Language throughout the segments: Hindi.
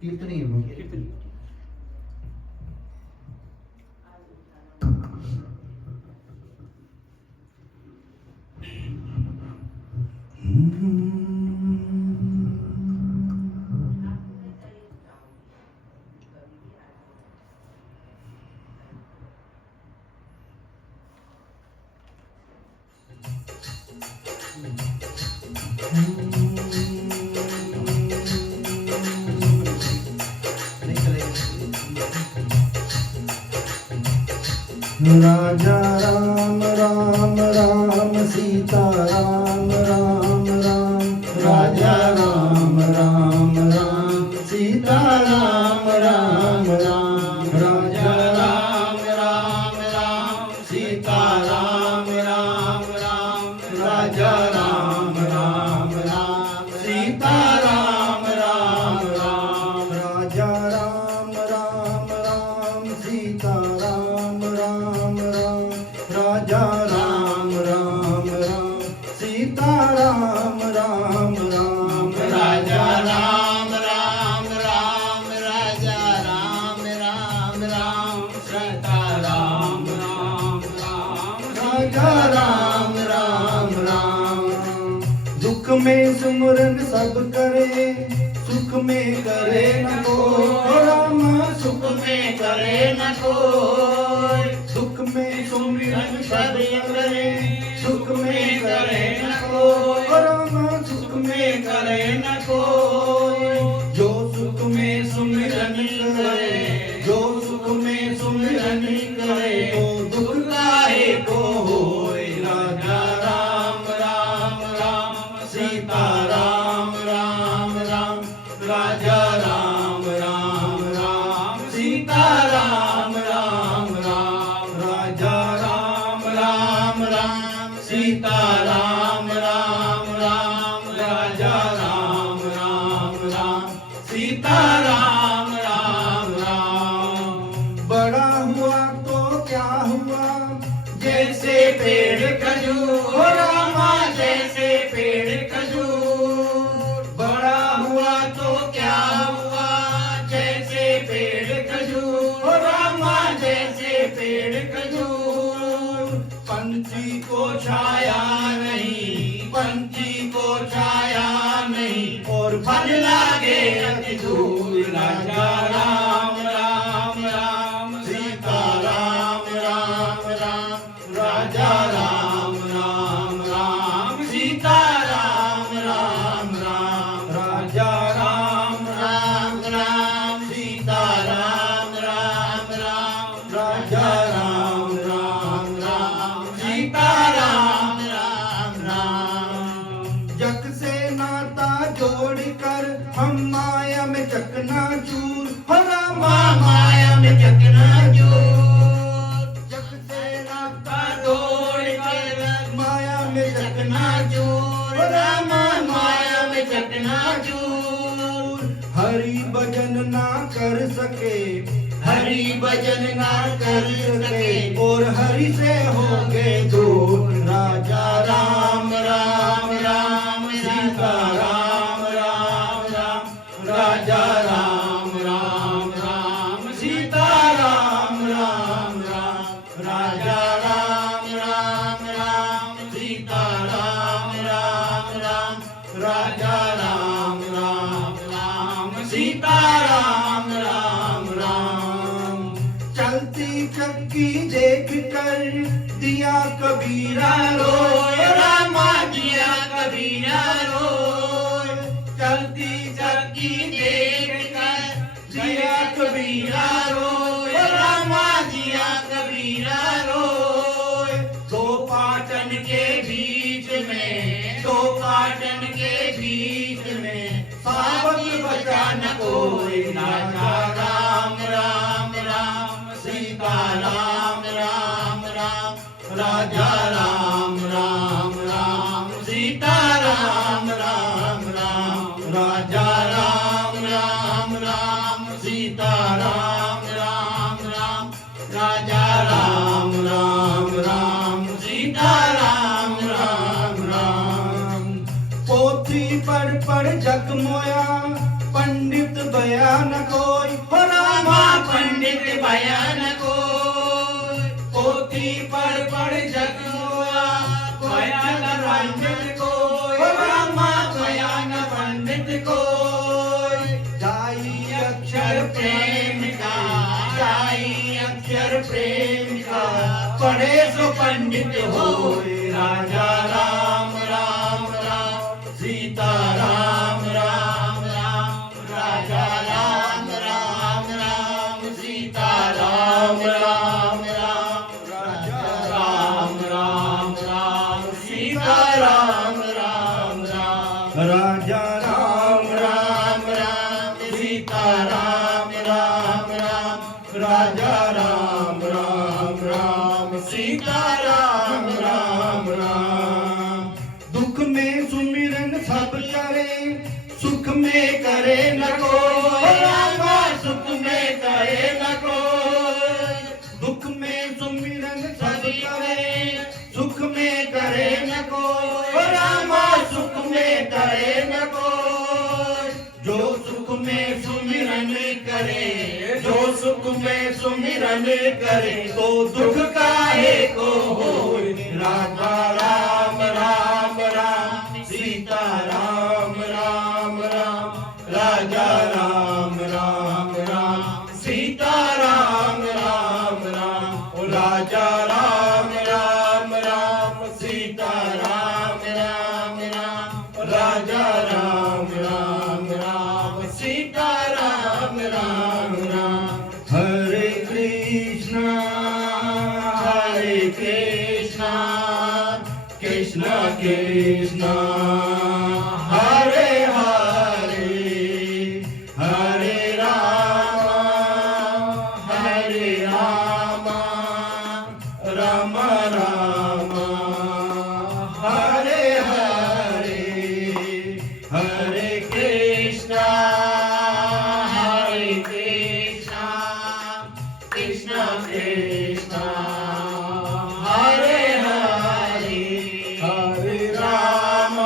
कीर्तनी है वो। कीर्तनी। राजा राम राम राम सीता राम राम राम, राजा राम राम राम सीता राम राम राम, राजा राम राम राम सीता राम राम राम, राजा राम राम राम सीता राम राम राम, राजा राम राम राम सीता राम राम राम, राजा राम राम राम सीता राम राम राम, राजा राम राम राम, राजा राम राम राम सीता राम राम राम, राजा राम राम राम। दुख में सुमरन सब करे, सुख में करे न कोई, राम सुख में करे न कोई, सुख में सुमिरन सब करे, सुख में करे न कोई, राम सुख में करे न कोई, जो सुख में सुमिरन करे, जो सुख में सुमिरन करे, तो दुख काहे को होय, राजा राम राम राम सीता राम राम राम, राजा राम राम राम सीता राम राम राम, राजा राम राम राम सीता राम राम राम, राजा राम राम राम सीता राम राम राम। बड़ा हुआ तो क्या हुआ, जैसे पेड़ खजूर, रामा जैसे पेड़ खजूर, बड़ा हुआ तो क्या हुआ, जैसे पेड़ खजूर, रामा जैसे पेड़ खजूर, पंछी को छाया नहीं, पंछी को छाया नहीं, और फल लागे अति दूर, राजा राम राम राम सीता राम राम राम, राजा राम राम राम सीता राम राम राम, राजा राम राम राम सीता राम राम राम, राजा राम राम राम सीता राम राम राम। जग से नाता जोड़कर हम माया में चकनाचूर, हो रामा माया में चकनाचूर, जग से नाता जोड़कर माया में चकनाचूर, हो रामा माया में चकनाचूर, हरि भजन ना कर सके, हरि भजन ना कर सके, और हरि से हो गए दूर, राजा राम राम राम सीता राम राम राम, राजा राम राम राम सीता राम राम राम, राजा राम राम राम सीता राम राम राम, राजा राम राम राम सीता राम राम राम। चलती चक्की देख कर दिया कबीरा रोए, रामा दिया कबीरा रोए, चलती चक्की देख कर दिया कबीरा रोए, रामा दिया कबीरा रोए, दो पाटन के बीच में, दो पाटन के बीच में, सावक बचा न कोई, राजा राम राम राम सीता राम राम राम, राजा राम राम राम सीता राम राम राम, राजा राम राम राम सीता राम राम राम, राजा राम राम राम सीता राम राम राम। पोथी पढ़ पढ़ जग मोया, पंडित बया पाया न कोई, पोथी पढ़ जग मोआ, पाया न पंडित कोई, रामा पाया न पंडित कोई। जाई अक्षर प्रेम का, जाई अक्षर प्रेम का, पढ़े सो पंडित होए। राजा राम राम राम, सीता राम राम राम, राजा राम राम राम, सीता राम राम राम, राजा राम राम राम, सीता राम राम राम, राजा राम राम राम, सीता राम राम राम, राजा राम राम राम, सीता राम राम राम। दुख में सुमिरन सब करे, सुख में करे न कोई, रामा सुख में करे न कोई। दुख में सुमिरन सब करे, सुख में करे न कोई, रामा सुख में करे न कोई। जो सुख में सुमिरन करे, जो सुख में सुमिरन करे, तो दुख काहे को होए। राजा राम राम राम, सीता राम राम राम, राजा राम राम राम, सीता राम राम राम, राजा राम राम राम, सीता राम राम राम, राजा राम राम राम, सीता राम राम राम। हरे कृष्णा कृष्णा कृष्णा हरे हरे, हरे राम राम राम हरे हरे, हरे कृष्णा कृष्णा कृष्णा हरे हरे, हरे राम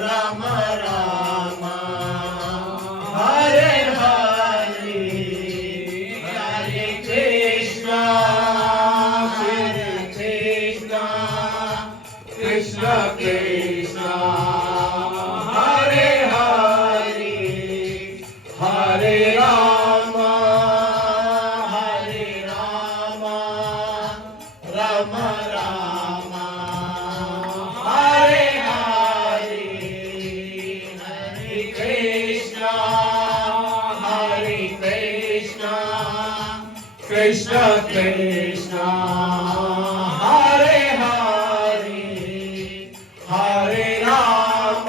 राम राम हरे हरे, हरे कृष्णा कृष्णा कृष्णा हरे हरे, हरे राम राम राम हरे हरे, हरे कृष्णा कृष्णा कृष्णा हरे हरे, हरे राम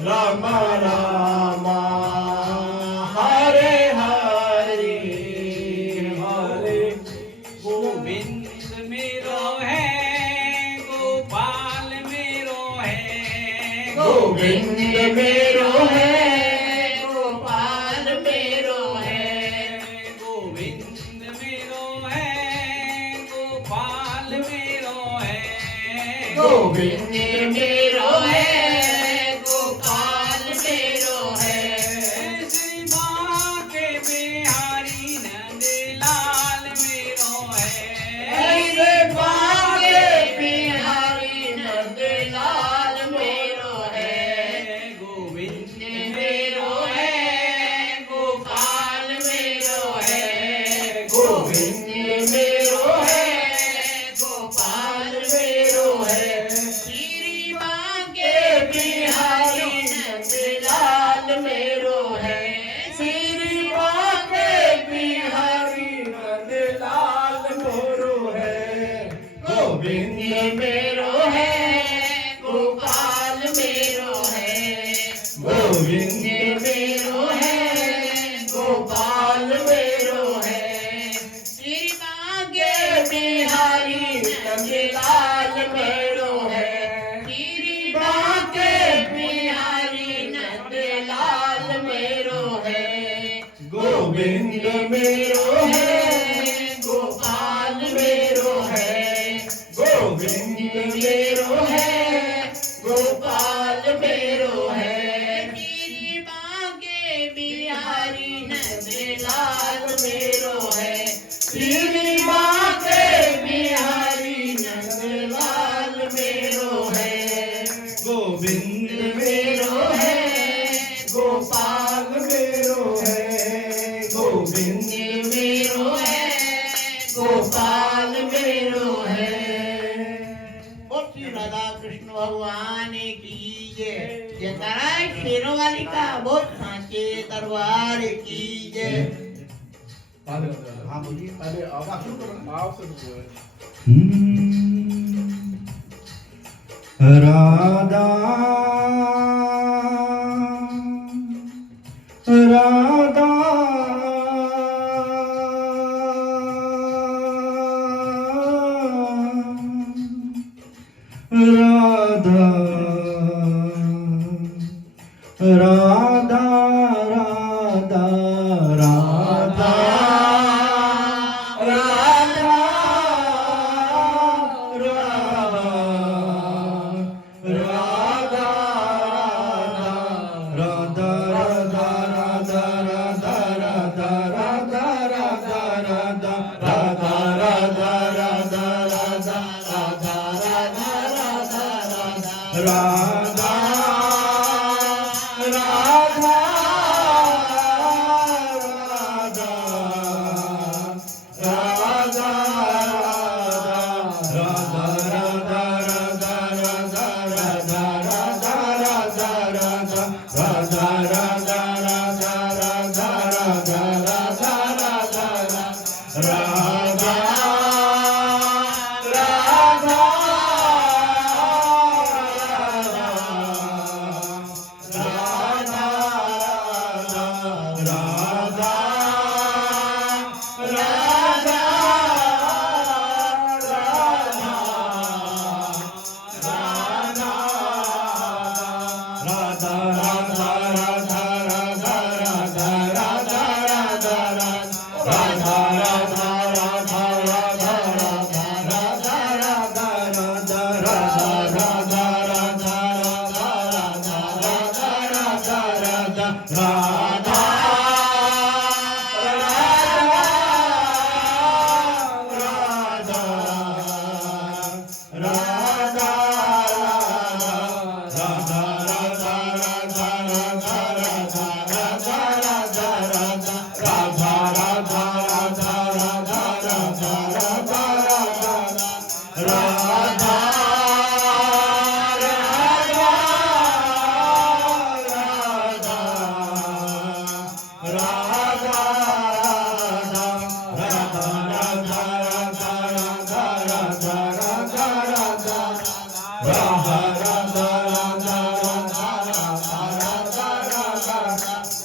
राम राम हरे हरे, हरे गोविंद मेरो है, गोपाल मेरो है, गोविंद मेरो है, गोपाल मेरो है, गोविंद मेरो है, गोपाल मेरो है, गोविंद मेरो है, गोपाल मेरो है। श्री बांके बिहारी नंदलाल मेरो है, ऐसे बांके बिहारी नंदलाल मेरो है, गोविंद मेरो है, गोपाल मेरो है, गोविंद मेरो है, गोपाल मेरो है। श्री बांके बिहारी नंदलाल मेरो है, श्री बांके बिहारी नंदलाल मेरो है। गोविंद मेरो है, गोपाल मेरो है, गोविंद मेरो है, गोपाल मेरो है। श्री बांके बिहारी नंदलाल मेरो है, श्री बांके बिहारी नंदलाल मेरो है। गोविंद मेरो है, गोपाल मेरो है, गोविंद मेरो है, गोपाल भगवान की जय। जयकारा शेरों वाली का बोल सांचे दरबार की जय। हाँ बोलिए। पहले आप शुरू करो ना। आप शुरू करो। राधा राधा राधा राधा राधा राधा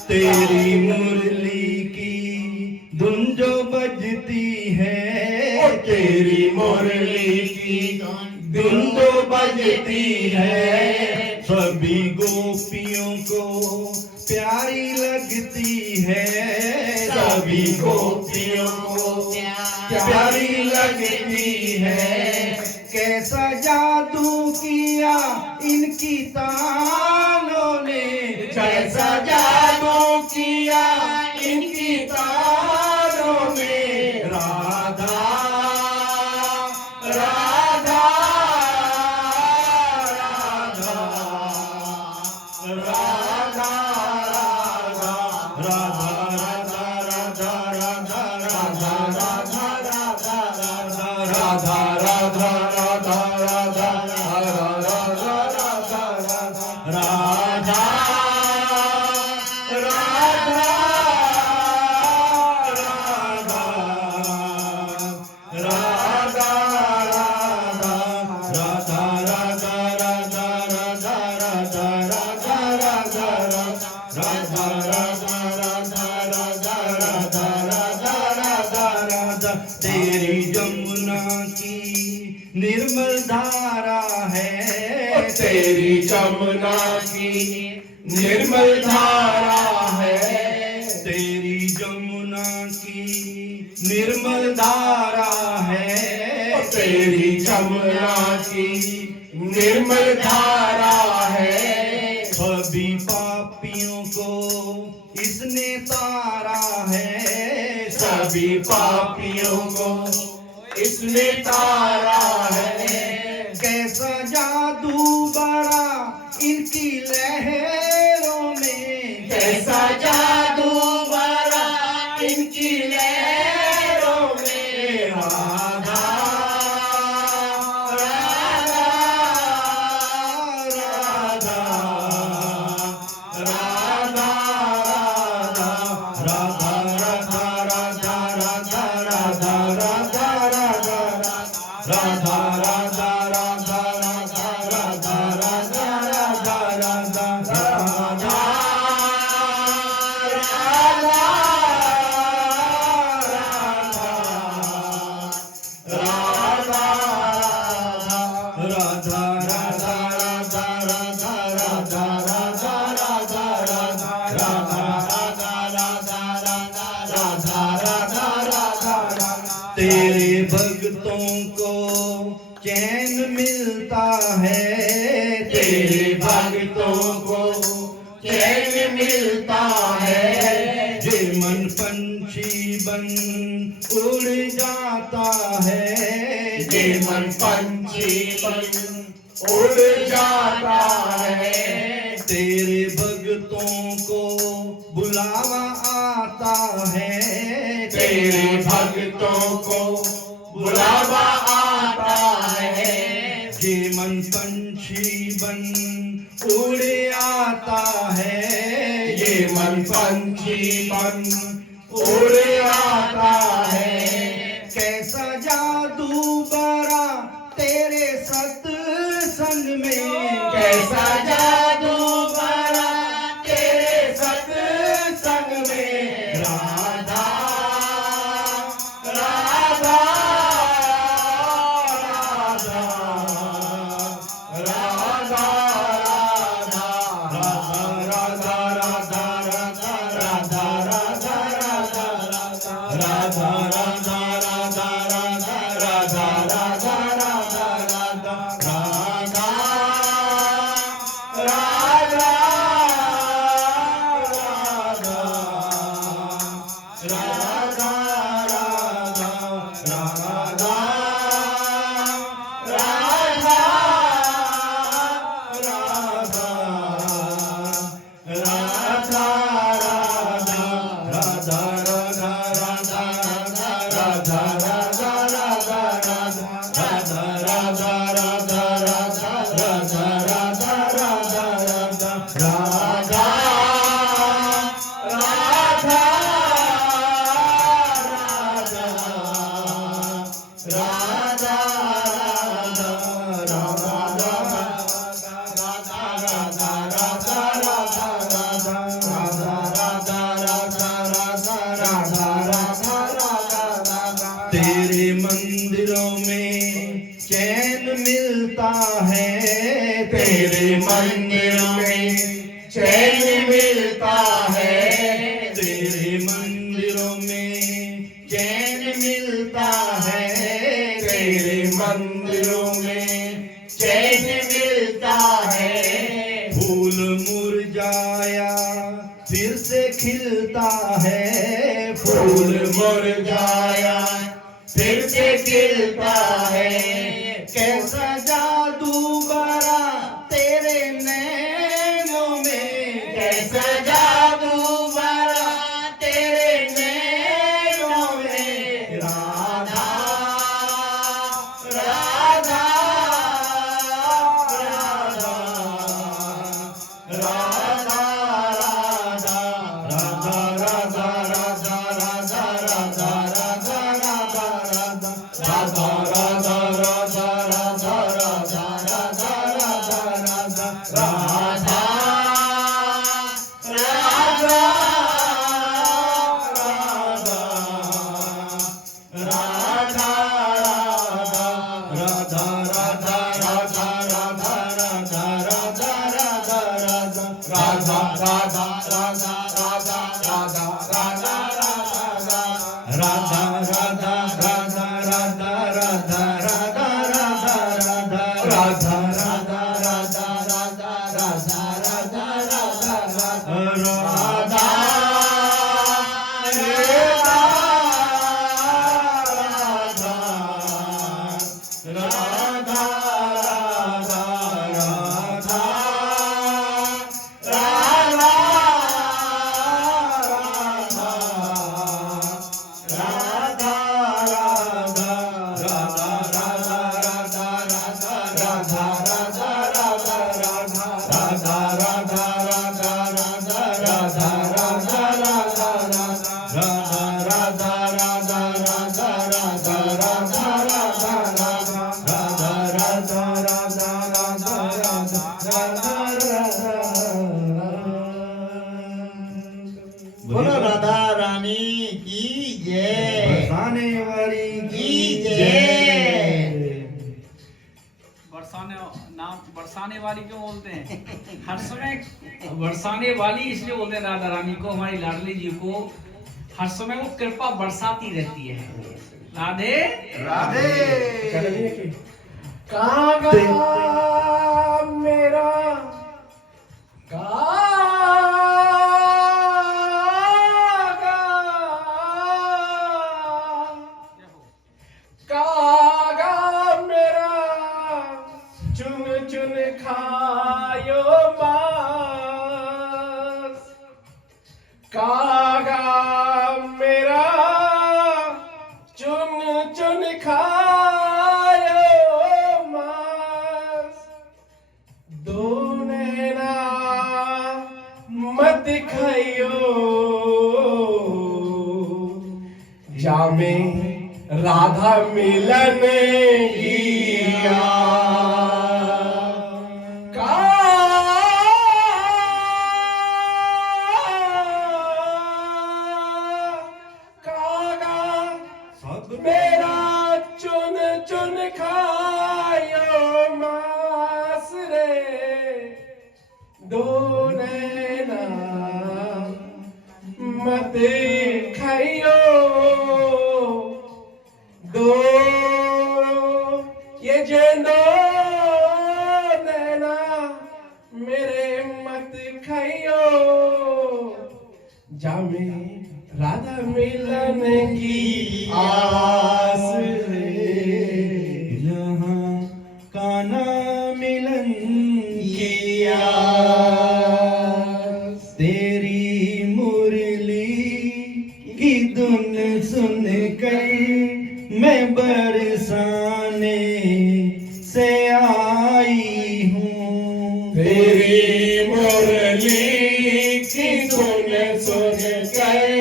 तेरी मुरली की धुन जो बजती है, तेरी मुरली की धुन जो बजती है, सभी गोपियों को प्यारी लगती है, सभी गोपियों को प्यारी लगती है। कैसा जादू किया इनकी तानों ने, कैसा जादू किया इनकी तानों ने। राधा राधा राधा राधा तेरी जमुना की निर्मल धारा है, तेरी जमुना की निर्मल धारा है, तेरी जमुना की निर्मल धारा है, तेरी जमुना की निर्मल धारा है। सभी पापियों को इसने तारा है, सभी पापियों को इसने तारा है। कैसा जादू बरा इनकी लहरों में, कैसा जादू बरा इनकी लहरों में। राधा राधा राधा राधा राधा राधा राधा राधा राधा राधा राधा राधा राधा राधा राधा राधा। तेरे भक्तों को चैन मिलता है, तेरे भक्तों को चैन मिलता है। जे मन पंछी बन उड़ जाता है, जे मन पंछी बन उड़ जाता है। तेरे भक्तों को बुलावा आता है, तेरे भक्तों को बुलावा आता है। जे मन पंछी बन उड़ आता है, ये मन पंछी बन उड़ आता है। कैसा जादू बरा तेरे सत्संग में, कैसा जादू बरा तेरे सत्संग में। राधा राधा राधा राधा तेरे मंदिरों में चैन मिलता है, तेरे मंदिरों में चैन मिलता है। तेरे मंदिरों में चैन मिलता है, तेरे मंदिरों में चैन मिलता है। फूल मुरझाया फिर से खिलता है, फूल मुरझाया फिर से खिलता है। कैसा जादू बरा तेरे नैनों में, कैसा जादू बरा तेरे नैनों में। राधा राधा राधा राधा राधा राधा राधा राधा राधा राधा राधा राधा राधा राधा राधा राधा राधा राधा बोलो राधा रानी की जय, बरसाने वाली की जय। बरसाने वाली क्यों बोलते हैं? हर समय बरसाने वाली इसलिए बोलते हैं राधा रानी को, हमारी लाडली जी को। हर समय वो कृपा बरसाती रहती है। राधे राधे। कागा मेरा कागा कागा मेरा चुन चुन खायो मांस। कागा मेरा चुन चुन खायो मांस। दो नैना मत खाइयो जामे राधा मिलन गिया। मेरा चुन चुन खायो मांस रे। दो नैना मत खाइयो। दो ये दो नैना मेरे मत खाइयो जामे राधा मिलन की आस रे। यहाँ कान्हा मिलन की आस। तेरी मुरली की धुन सुन कर मैं बरसाने से आई हूँ। तेरी मुरली की धुन सुन कर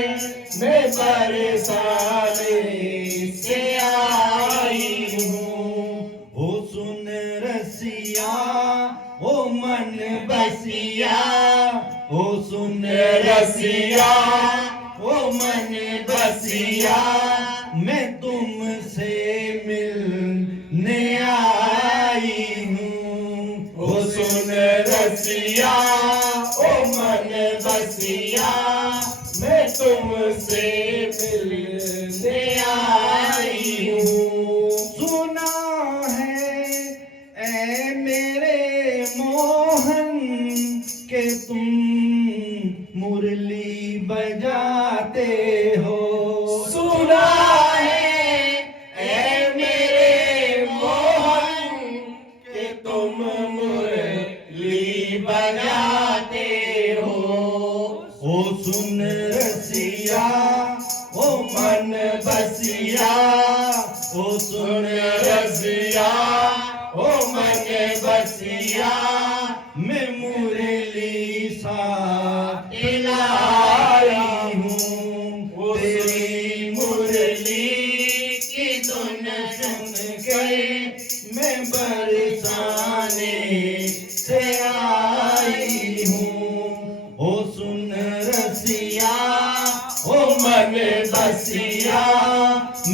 मैं बरसाने से आई हूँ। ओ सुन रसिया ओ मन बसिया। ओ सुन रसिया ओ मन बसिया। मैं तुमसे मिलने आई हूँ। ओ सुन रसिया ओ मन बसिया। मैं तुमसे मिलने आई हूँ। सुना है ऐ मेरे मोहन के तुम मुरली बजाते हो। सुना है ऐ मेरे मोहन के तुम मुरली बजाते हो। ओ सुन रसिया ओ मन बसिया। ओ सुन रसिया ओ मन बसिया। मैं मुरली सा लाई हूँ। ओ तेरी मुरली की धुन सुन कर मैं बरसाने से आई हूँ। ओ सुन रसिया ओ मन बसिया।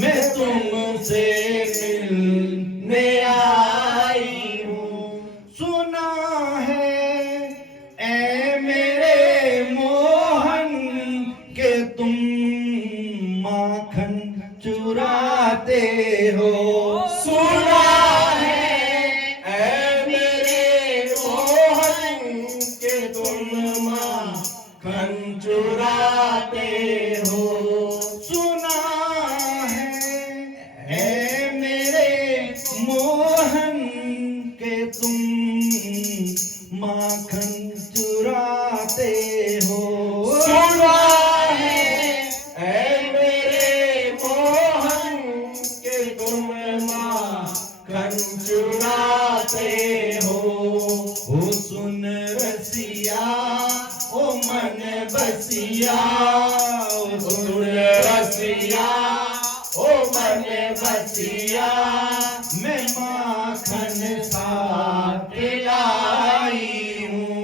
मैं तुमसे मिलने आई हूँ। सुना है ऐ मेरे मोहन के तुम माखन चुराते हो। सुना है ऐ मेरे मोहन के तुम माखन चुराते हो। सुना है ऐ मेरे मोहन के तुम माखन चुराते हो। सुना है ऐ मेरे मोहन के तुम माखन चुराते हो। ओ सुन रसिया ओ मन बसिया। ओ सुन रसिया ओ मन बसिया। मैं माखन सा लाई हूँ।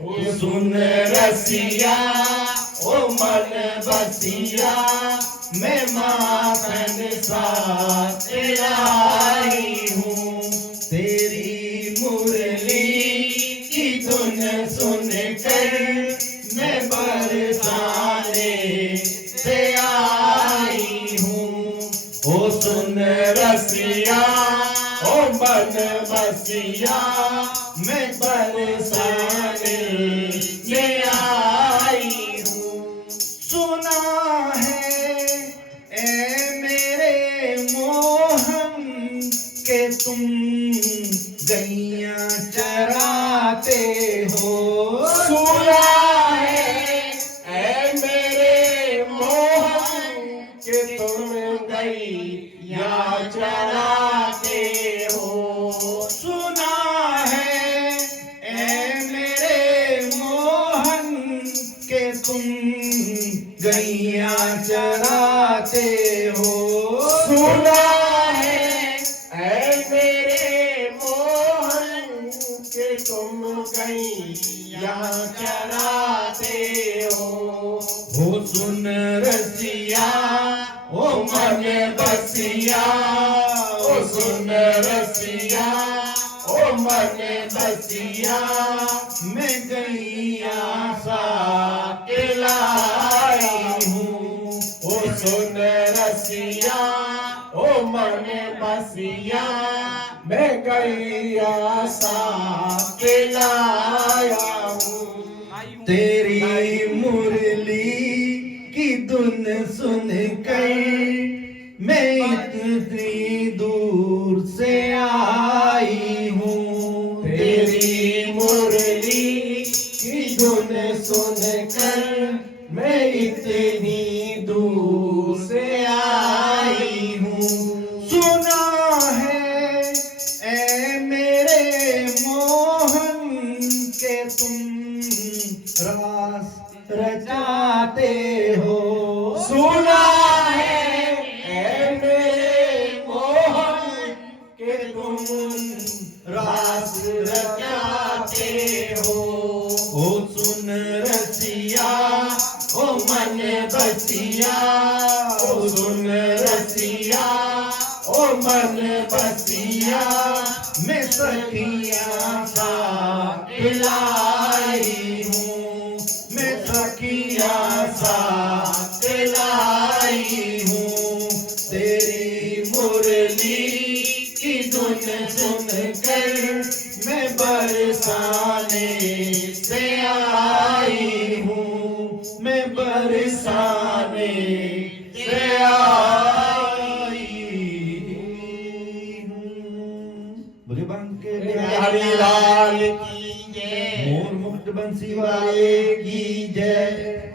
ओ सुन रसिया ओ मन बसिया। मैं माखन सा लाई हूँ। तेरी मन बसिया मैं बरसाने में आई हूँ। सुना है ए मेरे मोहन के तुम गैया चराते हो। सुना है ऐ मेरे मोहन के तुम गैया चराते हो। सुना है ए मेरे मोहन के तुम गैया चराते हो। सुना है ऐ मेरे मोहन के तुम गैया चराते हो। सुन रसिया ओ मन बसिया ओ सुन रसिया ओ मन बसिया मैं गैया सा लाई हूँ। ओ सुन रसिया ओ मन बसिया मैं गैया सा लाया हूँ। तेरी मुरली की धुन सुन कर मैं इतनी दूर से आई हूँ। तेरी मुरली की धुन सुनकर मैं इतनी दूर से आई हूँ। सुना है ए मेरे मोहन के तुम रास रचाते हो। सुना है ऐ मेरे मोहन के तुम रास रचाते हो। ओ सुन रसिया ओ मन बसिया ओ सुन रसिया ओ मन बसिया मैं सखिया सा लाई हूँ। मैं सखिया सा लाई हूँ। तेरी मुरली की धुन सुनकर मैं बरसाने से आई हूँ। मैं बरसाने से आई हूँ। बोले बांके बिहारी लाल की जय। मोर मुक्त बंसी वाले की जय।